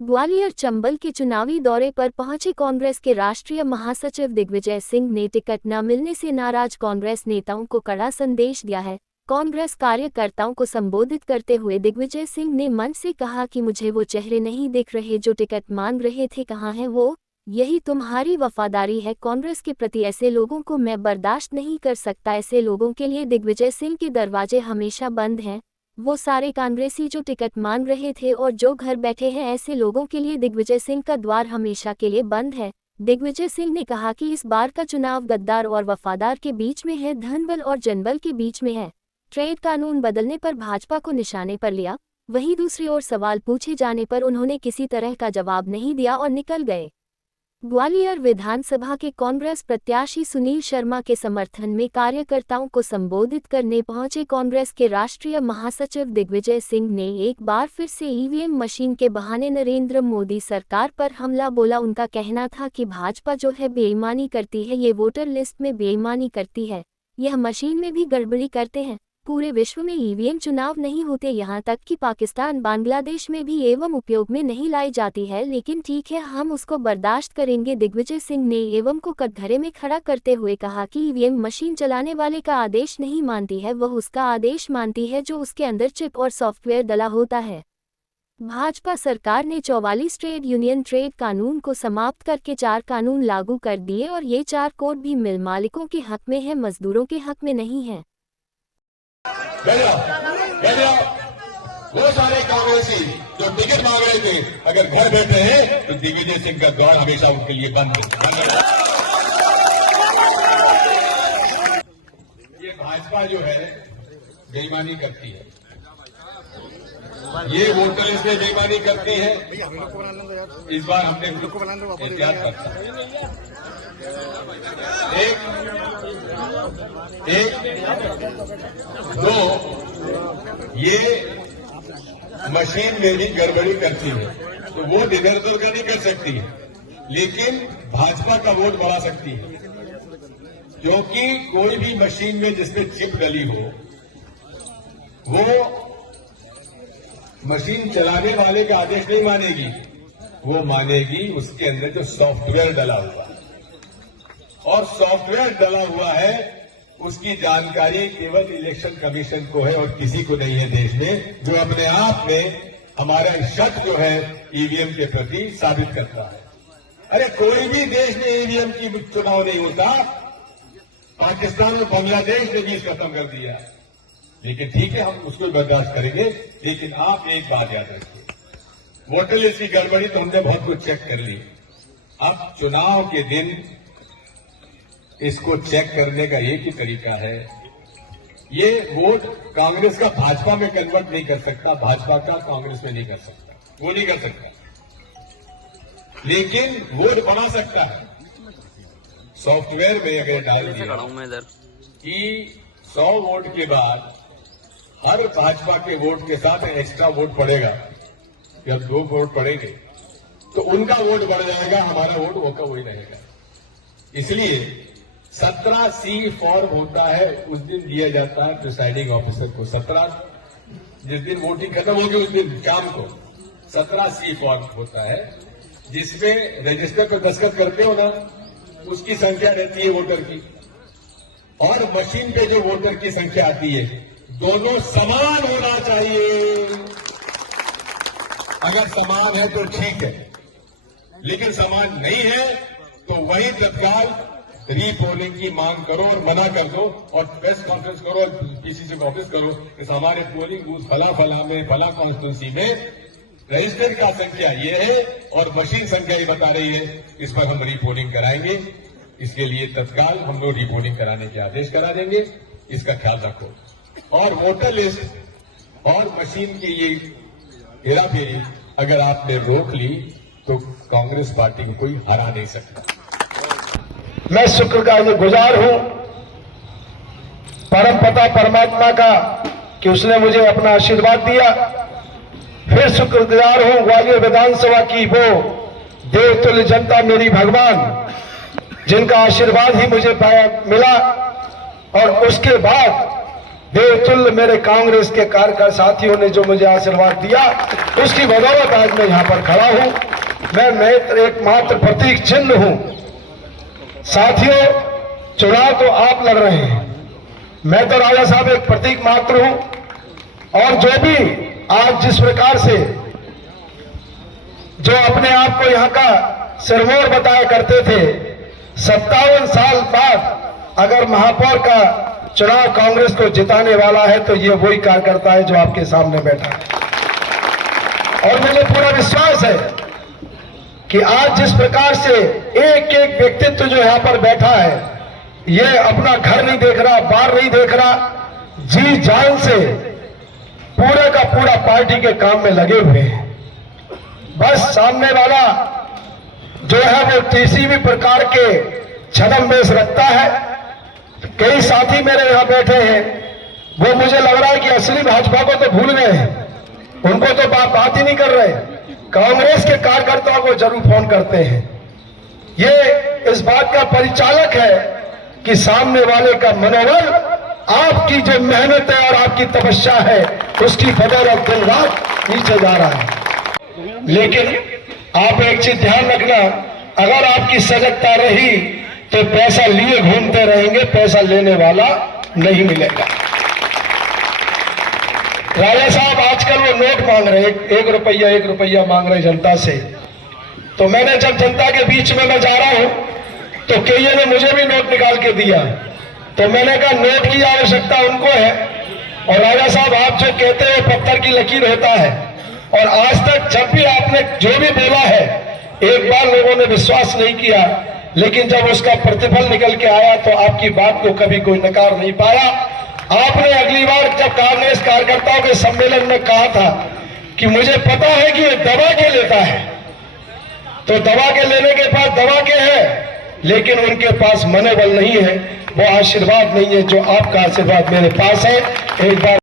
ग्वालियर चंबल के चुनावी दौरे पर पहुंचे कांग्रेस के राष्ट्रीय महासचिव दिग्विजय सिंह ने टिकट न मिलने से नाराज कांग्रेस नेताओं को कड़ा संदेश दिया है। कांग्रेस कार्यकर्ताओं को संबोधित करते हुए दिग्विजय सिंह ने मंच से कहा कि मुझे वो चेहरे नहीं दिख रहे जो टिकट मांग रहे थे, कहाँ हैं वो? यही तुम्हारी वफादारी है कांग्रेस के प्रति। ऐसे लोगों को मैं बर्दाश्त नहीं कर सकता। ऐसे लोगों के लिए दिग्विजय सिंह के दरवाजे हमेशा बंद हैं। वो सारे कांग्रेसी जो टिकट मांग रहे थे और जो घर बैठे हैं, ऐसे लोगों के लिए दिग्विजय सिंह का द्वार हमेशा के लिए बंद है। दिग्विजय सिंह ने कहा कि इस बार का चुनाव गद्दार और वफादार के बीच में है, धनबल और जनबल के बीच में है। ट्रेड कानून बदलने पर भाजपा को निशाने पर लिया। वहीं दूसरी ओर सवाल पूछे जाने पर उन्होंने किसी तरह का जवाब नहीं दिया और निकल गए। ग्वालियर विधानसभा के कांग्रेस प्रत्याशी सुनील शर्मा के समर्थन में कार्यकर्ताओं को संबोधित करने पहुंचे कांग्रेस के राष्ट्रीय महासचिव दिग्विजय सिंह ने एक बार फिर से ईवीएम मशीन के बहाने नरेंद्र मोदी सरकार पर हमला बोला। उनका कहना था कि भाजपा जो है बेईमानी करती है, ये वोटर लिस्ट में बेईमानी करती है, यह मशीन में भी गड़बड़ी करते हैं। पूरे विश्व में ईवीएम चुनाव नहीं होते, यहाँ तक कि पाकिस्तान बांग्लादेश में भी एवं उपयोग में नहीं लाई जाती है, लेकिन ठीक है, हम उसको बर्दाश्त करेंगे। दिग्विजय सिंह ने एवं को कटघरे में खड़ा करते हुए कहा कि ईवीएम मशीन चलाने वाले का आदेश नहीं मानती है, वह उसका आदेश मानती है जो उसके अंदर चिप और सॉफ्टवेयर डला होता है। भाजपा सरकार ने 44 ट्रेड यूनियन ट्रेड कानून को समाप्त करके 4 कानून लागू कर दिए और ये 4 कोड भी मिल मालिकों के हक में है, मजदूरों के हक में नहीं है। वो सारे कांग्रेसी जो टिकट मांग रहे थे, अगर घर बैठे हैं तो दिग्विजय सिंह का द्वार हमेशा उनके लिए बंद है। ये भाजपा जो है बेईमानी करती है, ये वोटर लिस्ट में बेईमानी करती है। इस बार हमने एहतियात करता एक दो, ये मशीन में भी गड़बड़ी करती है तो वो इधर उधर का नहीं कर सकती है, लेकिन भाजपा का वोट बढ़ा सकती है, क्योंकि कोई भी मशीन में जिसमें चिप डली हो, वो मशीन चलाने वाले का आदेश नहीं मानेगी, वो मानेगी उसके अंदर जो सॉफ्टवेयर डला हुआ है। और सॉफ्टवेयर डला हुआ है उसकी जानकारी केवल इलेक्शन कमीशन को है और किसी को नहीं है देश में, जो अपने आप में हमारा शक जो है ईवीएम के प्रति साबित करता है। अरे कोई भी देश में ईवीएम की चुनाव नहीं होता, पाकिस्तान और बांग्लादेश ने भी खत्म कर दिया, लेकिन ठीक है, हम उसको बर्दाश्त करेंगे। लेकिन आप एक बात याद रखिए, वोटर लिस्ट की गड़बड़ी तो हमने बहुत कुछ चेक कर ली, अब चुनाव के दिन इसको चेक करने का एक ही तरीका है, ये वोट कांग्रेस का भाजपा में कन्वर्ट नहीं कर सकता, भाजपा का कांग्रेस में नहीं कर सकता, वो नहीं कर सकता, लेकिन वोट बना सकता है। सॉफ्टवेयर में अगर डाल दिया कि 100 वोट के बाद हर भाजपा के वोट के साथ एक्स्ट्रा वोट पड़ेगा, जब 2 वोट पड़ेंगे तो उनका वोट बढ़ जाएगा, हमारा वोट वो का वही रहेगा। इसलिए 17C फॉर्म होता है, उस दिन दिया जाता है प्रिसाइडिंग ऑफिसर को। 17 जिस दिन वोटिंग खत्म होगी उस दिन शाम को 17C फॉर्म होता है, जिसमें रजिस्टर पर दस्तखत करते हो ना, उसकी संख्या रहती है वोटर की, और मशीन पे जो वोटर की संख्या आती है, दोनों समान होना चाहिए। अगर समान है तो ठीक है, लेकिन समान नहीं है तो वही तत्काल रीपोलिंग की मांग करो और मना कर दो और प्रेस कॉन्फ्रेंस करो और पीसीसी को ऑफिस करो कि हमारे पोलिंग बूथ फला में फला कॉन्स्टिट्यूंसी में रजिस्टर्ड का संख्या ये है और मशीन संख्या ये बता रही है, इस पर हम रीपोलिंग कराएंगे। इसके लिए तत्काल हम लोग रीपोलिंग कराने के आदेश करा देंगे, इसका ख्याल रखो। और वोटर लिस्ट और मशीन की ये हेराफेरी अगर आपने रोक ली तो कांग्रेस पार्टी को कोई हरा नहीं सकता। मैं शुक्र का गुजार हूं परम पिता परमात्मा का कि उसने मुझे अपना आशीर्वाद दिया। फिर शुक्रगुजार हूं ग्वालियर विधानसभा की वो देवतुल्य जनता, मेरी भगवान, जिनका आशीर्वाद ही मुझे मिला। और उसके बाद देवतुल्य मेरे कांग्रेस के कार्यकर्ता साथियों ने जो मुझे आशीर्वाद दिया, उसकी बदौलत आज मैं यहाँ पर खड़ा हूँ। मैं एकमात्र प्रतीक चिन्ह हूँ। साथियों, चुनाव तो आप लड़ रहे हैं, मैं तो राजा साहब एक प्रतीक मात्र हूँ। और जो भी आज जिस प्रकार से जो अपने आप को यहाँ का सिरमौर बताया करते थे, 57 साल बाद अगर महापौर का चुनाव कांग्रेस को जिताने वाला है तो ये वही कार्यकर्ता है जो आपके सामने बैठा है। और मुझे पूरा विश्वास है कि आज जिस प्रकार से एक एक व्यक्तित्व जो यहाँ पर बैठा है, ये अपना घर नहीं देख रहा, बाहर नहीं देख रहा, जी जान से पूरे का पूरा पार्टी के काम में लगे हुए हैं। बस सामने वाला जो है वो किसी भी प्रकार के छद्मवेश रखता है। कई साथी मेरे यहां बैठे हैं, वो मुझे लग रहा है कि असली भाजपा को तो भूल गए हैं, उनको तो बात ही नहीं कर रहे। कांग्रेस के कार्यकर्ताओं को जरूर फोन करते हैं। ये इस बात का परिचालक है कि सामने वाले का मनोबल आपकी जो मेहनत है और आपकी तपस्या है, उसकी बदौलत दिन रात नीचे जा रहा है। लेकिन आप एक चीज ध्यान रखना, अगर आपकी सजगता रही तो पैसा लिए घूमते रहेंगे, पैसा लेने वाला नहीं मिलेगा। राजा साहब आजकल वो नोट मांग रहे हैं, 1 रुपया मांग रहे जनता से। तो मैंने जब जनता के बीच में मैं जा रहा हूं तो कईयों ने मुझे भी नोट निकाल के दिया। तो मैंने कहा नोट की आवश्यकता उनको है, और राजा साहब आप जो कहते हैं पत्थर की लकीर होता है। और आज तक जब भी आपने जो भी बोला है, एक बार लोगों ने विश्वास नहीं किया, लेकिन जब उसका प्रतिफल निकल के आया तो आपकी बात को कभी कोई नकार नहीं पाया। आपने अगली बार जब कांग्रेस कार्यकर्ताओं के सम्मेलन में कहा था कि मुझे पता है कि ये दबा के लेता है, तो दबा के लेने के पास दबा के है, लेकिन उनके पास मनोबल नहीं है, वो आशीर्वाद नहीं है जो आपका आशीर्वाद मेरे पास है। एक बार